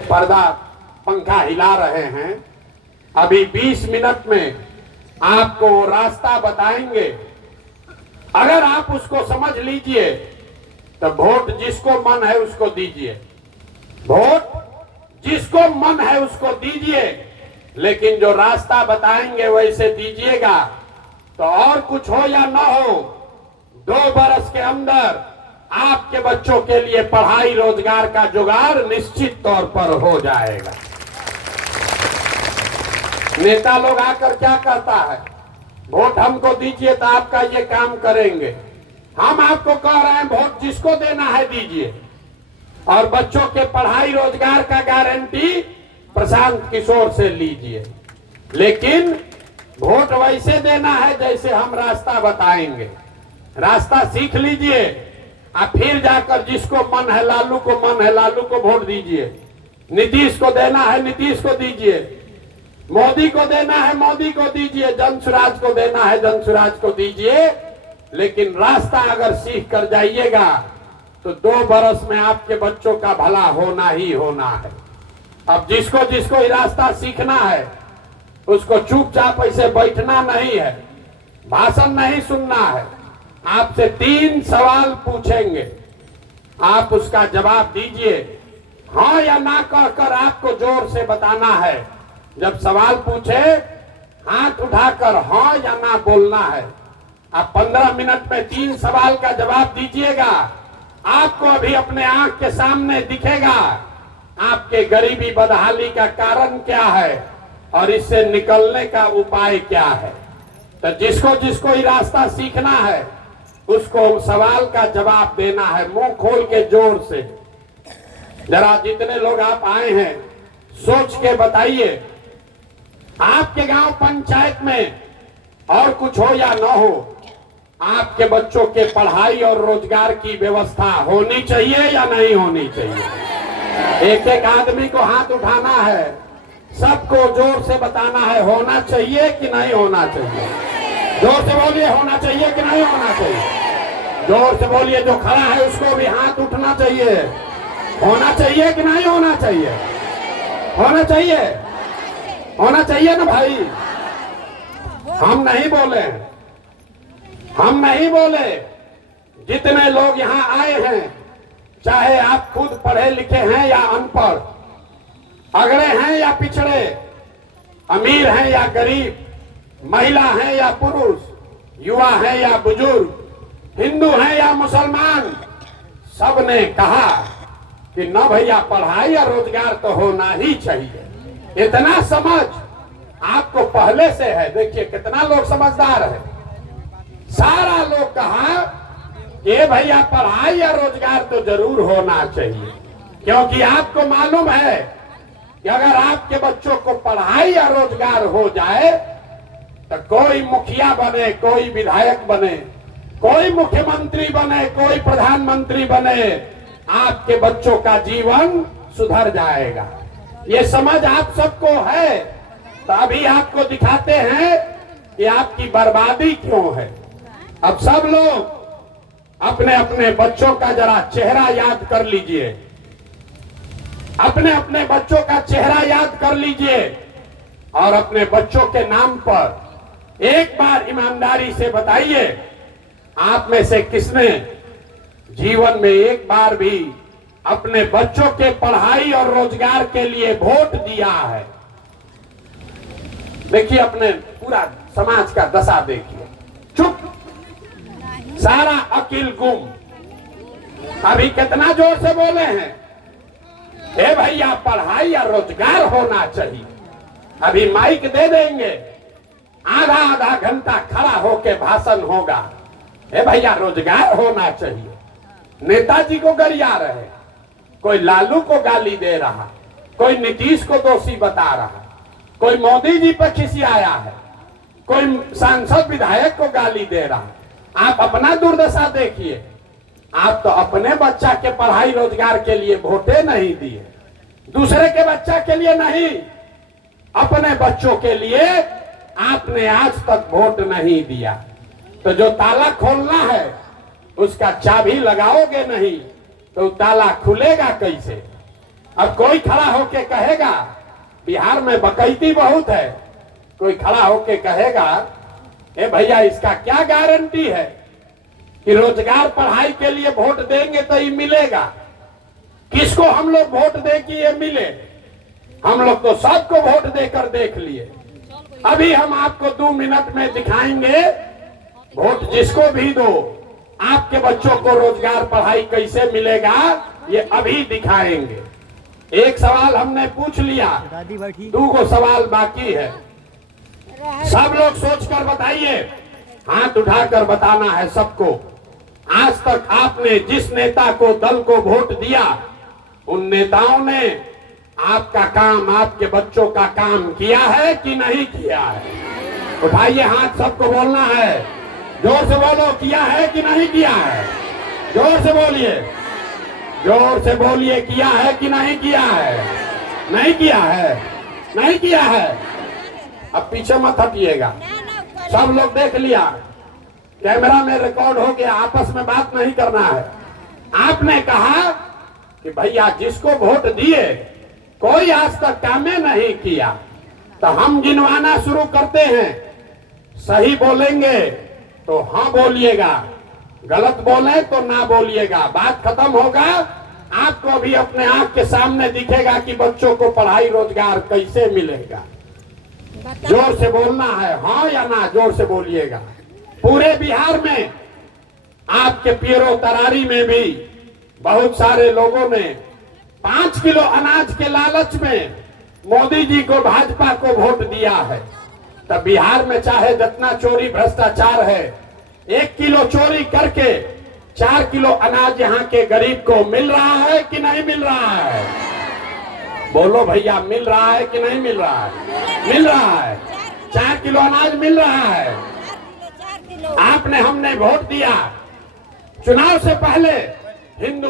पर्दा पंखा हिला रहे हैं। अभी 20 मिनट में आपको रास्ता बताएंगे। अगर आप उसको समझ लीजिए तो वोट जिसको मन है उसको दीजिए, वोट जिसको मन है उसको दीजिए, लेकिन जो रास्ता बताएंगे वैसे दीजिएगा। तो और कुछ हो या ना हो, 2 बरस के अंदर आपके बच्चों के लिए पढ़ाई रोजगार का जुगाड़ निश्चित तौर पर हो जाएगा। नेता लोग आकर क्या कहता है, वोट हमको दीजिए तो आपका ये काम करेंगे। हम आपको कह रहे हैं वोट जिसको देना है दीजिए, और बच्चों के पढ़ाई रोजगार का गारंटी प्रशांत किशोर से लीजिए। लेकिन वोट वैसे देना है जैसे हम रास्ता बताएंगे। रास्ता सीख लीजिए, आप फिर जाकर जिसको मन है, लालू को मन है लालू को वोट दीजिए, नीतीश को देना है नीतीश को दीजिए, मोदी को देना है मोदी को दीजिए, जनसुराज को देना है जनसुराज को दीजिए। लेकिन रास्ता अगर सीख कर जाइएगा तो 2 बरस में आपके बच्चों का भला होना ही होना है। अब जिसको जिसको ये रास्ता सीखना है उसको चुपचाप ऐसे बैठना नहीं है, भाषण नहीं सुनना है। आपसे 3 सवाल पूछेंगे, आप उसका जवाब दीजिए। हाँ या ना कहकर आपको जोर से बताना है। जब सवाल पूछे हाथ उठाकर हाँ या ना बोलना है। आप 15 मिनट में 3 सवाल का जवाब दीजिएगा। आपको अभी अपने आंख के सामने दिखेगा आपके गरीबी बदहाली का कारण क्या है और इससे निकलने का उपाय क्या है। तो जिसको जिसको ये रास्ता सीखना है उसको सवाल का जवाब देना है, मुंह खोल के जोर से। जरा जितने लोग आप आए हैं सोच के बताइए, आपके गांव पंचायत में और कुछ हो या न हो, आपके बच्चों के पढ़ाई और रोजगार की व्यवस्था होनी चाहिए या नहीं होनी चाहिए। एक एक आदमी को हाथ उठाना है, सबको जोर से बताना है होना चाहिए कि नहीं होना चाहिए। जोर से बोलिए, होना चाहिए कि नहीं होना चाहिए। जोर से बोलिए, जो खड़ा है उसको भी हाथ उठना चाहिए। होना चाहिए कि नहीं होना चाहिए। होना चाहिए, होना चाहिए ना भाई। हम नहीं बोले, हम नहीं बोले। जितने लोग यहाँ आए हैं, चाहे आप खुद पढ़े लिखे हैं या अनपढ़, अगड़े हैं या पिछड़े, अमीर हैं या गरीब, महिला हैं या पुरुष, युवा हैं या बुजुर्ग, हिंदू हैं या मुसलमान, सबने कहा कि न भैया पढ़ाई और रोजगार तो होना ही चाहिए। इतना समझ आपको पहले से है। देखिए कितना लोग समझदार है। सारा लोग कहा कि भैया पढ़ाई या रोजगार तो जरूर होना चाहिए, क्योंकि आपको मालूम है कि अगर आपके बच्चों को पढ़ाई या रोजगार हो जाए तो कोई मुखिया बने, कोई विधायक बने, कोई मुख्यमंत्री बने, कोई प्रधानमंत्री बने, आपके बच्चों का जीवन सुधर जाएगा। ये समझ आप सबको है, तो अभी आपको दिखाते हैं कि आपकी बर्बादी क्यों है। अब सब लोग अपने अपने बच्चों का जरा चेहरा याद कर लीजिए, अपने अपने बच्चों का चेहरा याद कर लीजिए और अपने बच्चों के नाम पर एक बार ईमानदारी से बताइए, आप में से किसने जीवन में एक बार भी अपने बच्चों के पढ़ाई और रोजगार के लिए वोट दिया है। देखिए अपने पूरा समाज का दशा देखिए, चुप, सारा अकिल गुम। अभी कितना जोर से बोले हैं, ए भैया पढ़ाई या रोजगार होना चाहिए। अभी माइक दे देंगे, आधा आधा घंटा खड़ा होके भाषण होगा, ए भैया रोजगार होना चाहिए। नेताजी को गरिया रहे, कोई लालू को गाली दे रहा, कोई नीतीश को दोषी बता रहा, कोई मोदी जी पर खिसियाया है, कोई सांसद विधायक को गाली दे रहा। आप अपना दुर्दशा देखिए। आप तो अपने बच्चा के पढ़ाई रोजगार के लिए वोटे नहीं दिए, दूसरे के बच्चा के लिए नहीं, अपने बच्चों के लिए आपने आज तक वोट नहीं दिया। तो जो ताला खोलना है उसका चाबी लगाओगे नहीं तो ताला खुलेगा कैसे। अब कोई खड़ा होके कहेगा, बिहार में बकैती बहुत है, कोई खड़ा होके कहेगा ए भैया इसका क्या गारंटी है कि रोजगार पढ़ाई के लिए वोट देंगे तो ये मिलेगा। किसको हम लोग वोट दे कि ये मिले? हम लोग तो सबको वोट देकर देख लिए। अभी हम आपको 2 मिनट में दिखाएंगे, वोट जिसको भी दो आपके बच्चों को रोजगार पढ़ाई कैसे मिलेगा ये अभी दिखाएंगे। एक सवाल हमने पूछ लिया, 2 सवाल बाकी है। सब लोग सोचकर बताइए, हाथ उठाकर बताना है सबको। आज तक आपने जिस नेता को, दल को वोट दिया, उन नेताओं ने आपका काम, आपके बच्चों का काम किया है कि नहीं किया है? उठाइए हाथ, सबको बोलना है। जोर से बोलो, किया है कि नहीं किया है? जोर से बोलिए, जोर से बोलिए, किया है कि नहीं किया है? नहीं किया है, नहीं किया है। अब पीछे मत हटिएगा, सब लोग देख लिया, कैमरा में रिकॉर्ड हो गया, आपस में बात नहीं करना है। आपने कहा कि भैया जिसको वोट दिए कोई आज तक कामे नहीं किया, तो हम गिनवाना शुरू करते हैं। सही बोलेंगे तो हाँ बोलिएगा, गलत बोले तो ना बोलिएगा। बात खत्म होगा, आपको भी अपने आंख के सामने दिखेगा कि बच्चों को पढ़ाई रोजगार कैसे मिलेगा। जोर से बोलना है, हाँ या ना, जोर से बोलिएगा। पूरे बिहार में, आपके पीरो तरारी में भी बहुत सारे लोगों ने 5 किलो अनाज के लालच में मोदी जी को, भाजपा को वोट दिया है। तब बिहार में चाहे जितना चोरी भ्रष्टाचार है, 1 किलो चोरी करके 4 किलो अनाज यहाँ के गरीब को मिल रहा है कि नहीं मिल रहा है? बोलो भैया, मिल रहा है कि नहीं मिल रहा है? मिल रहा है, 4 किलो अनाज मिल रहा है। आपने, हमने वोट दिया, चुनाव से पहले हिंदू